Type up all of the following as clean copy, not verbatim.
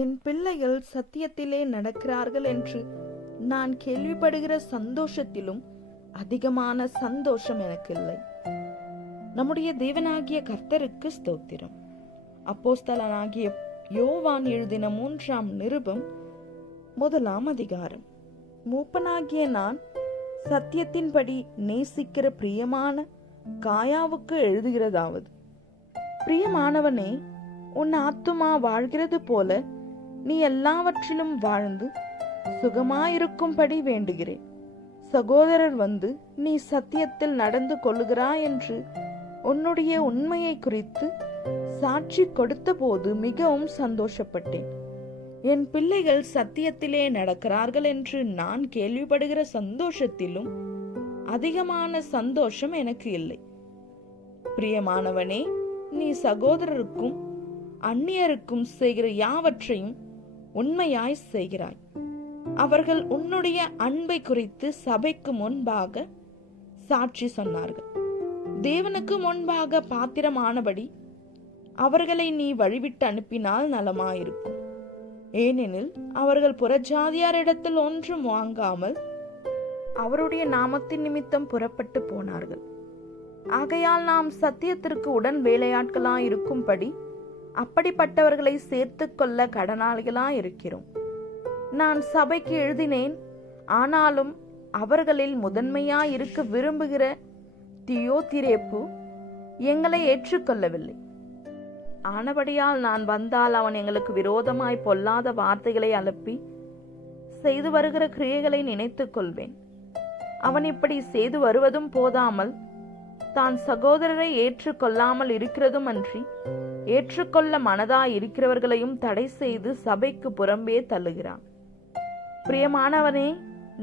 என் பிள்ளைகள் சத்தியத்திலே நடக்கிறார்கள் என்று நான் கேள்விப்படுகிற சந்தோஷத்திலும் அதிகமான சந்தோஷம் எனக்கு இல்லை. நம்முடைய தேவனாகிய கர்த்தருக்கு ஸ்தோத்திரம். அப்போஸ்தலனாகிய யோவான் எழுதின 3ஆம் நிருபம் 1ஆம் அதிகாரம். மூப்பனாகிய நான் சத்தியத்தின்படி நேசிக்கிற பிரியமான காயாவுக்கு எழுதுகிறதாவது, பிரியமானவனே, உன் ஆத்துமா வாழ்கிறது போல நீ எல்லாவற்றிலும் வாழ்ந்து சுகமாயிருக்கும்படி வேண்டுகிறேன். சகோதரர் வந்து நீ சத்தியத்தில் நடந்து கொள்ளுகிறாய் என்று உன்னுடைய உண்மையை குறித்து சாட்சி கொடுத்த போது மிகவும் சந்தோஷப்பட்டேன். என் பிள்ளைகள் சத்தியத்திலே நடக்கிறார்கள் என்று நான் கேள்விப்படுகிற சந்தோஷத்திலும் அதிகமான சந்தோஷம் எனக்கு இல்லை. பிரியமானவனே, நீ சகோதரருக்கும் அந்நியருக்கும் செய்கிற யாவற்றையும் உண்மையாய் செய்கிறாய். அவர்கள் உன்னுடைய அன்பை குறித்து சபைக்கு முன்பாக சாட்சி சொன்னார்கள். தேவனுக்கு முன்பாக பாத்திரமானபடி அவர்களை நீ வழிவிட்டு அனுப்பினால் நலமாயிருக்கும். ஏனெனில் அவர்கள் புறஜாதியாரிடத்தில் ஒன்றும் வாங்காமல் அவருடைய நாமத்தின் நிமித்தம் புறப்பட்டு போனார்கள். ஆகையால் நாம் சத்தியத்திற்கு உடன் வேலையாட்களாயிருக்கும்படி அப்படிப்பட்டவர்களை சேர்த்து கொள்ள கடனாளிகளாயிருக்கிறோம். நான் சபைக்கு எழுதினேன், ஆனாலும் அவர்களில் முதன்மையாயிருக்க விரும்புகிற தியோதிரேப்பு எங்களை ஏற்றுக்கொள்ளவில்லை. ஆனபடியால் நான் வந்தால் அவன் எங்களுக்கு விரோதமாய் பொல்லாத வார்த்தைகளை அனுப்பி செய்து வருகிற கிரியைகளை நினைத்துக் கொள்வேன். அவன் இப்படி செய்து வருவதும் போதாமல் தான் சகோதரரை ஏற்றுக்கொள்ளாமல் இருக்கிறதும் அன்றி ஏற்றுக்கொள்ள மனதாய் இருக்கிறவர்களையும் தடை செய்து சபைக்கு புறம்பே தள்ளுகிறான். பிரியமானவனே,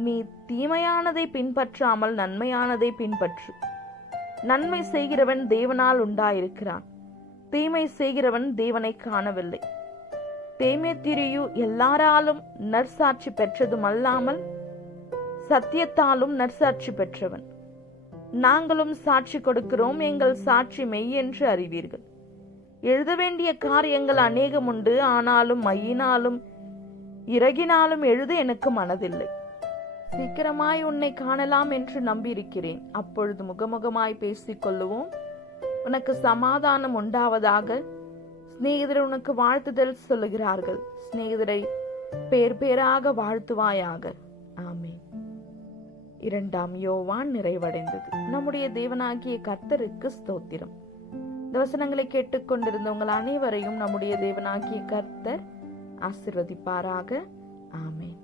நீ தீமையானதை பின்பற்றாமல் நன்மையானதை பின்பற்று. நன்மை செய்கிறவன் தேவனால் உண்டாயிருக்கிறான், தீமை செய்கிறவன் தேவனை காணவில்லை. தேமேத்திரியு எல்லாராலும் நற்சாட்சி பெற்றதும் அல்லாமல் சத்தியத்தாலும் நற்சாட்சி பெற்றவன். நாங்களும் சாட்சி கொடுக்கிறோம், எங்கள் சாட்சி மெய் என்று அறிவீர்கள். எழுத வேண்டிய காரியங்கள் அநேகம் உண்டு, ஆனாலும் மையினாலும் இறகினாலும் எழுத எனக்கு மனதில்லை. சீக்கிரமாய் உன்னை காணலாம் என்று நம்பியிருக்கிறேன். அப்பொழுது முகமுகமாய் பேசிக் கொள்ளுவோம். உனக்கு சமாதானம் உண்டாவதாக. சிநேகிதர் உனக்கு வாழ்த்துதல் சொல்லுகிறார்கள். சிநேகிதரை பேர் பேராக வாழ்த்துவாயாக. ஆமென். 2ஆம் யோவான் நிறைவடைந்தது. நம்முடைய தேவனாகிய கர்த்தருக்கு ஸ்தோத்திரம். இந்த வசனங்களை கேட்டுக்கொண்டிருந்த உங்கள் அனைவரையும் நம்முடைய தேவனாகிய கர்த்தர் ஆசீர்வதிப்பாராக. ஆமென்.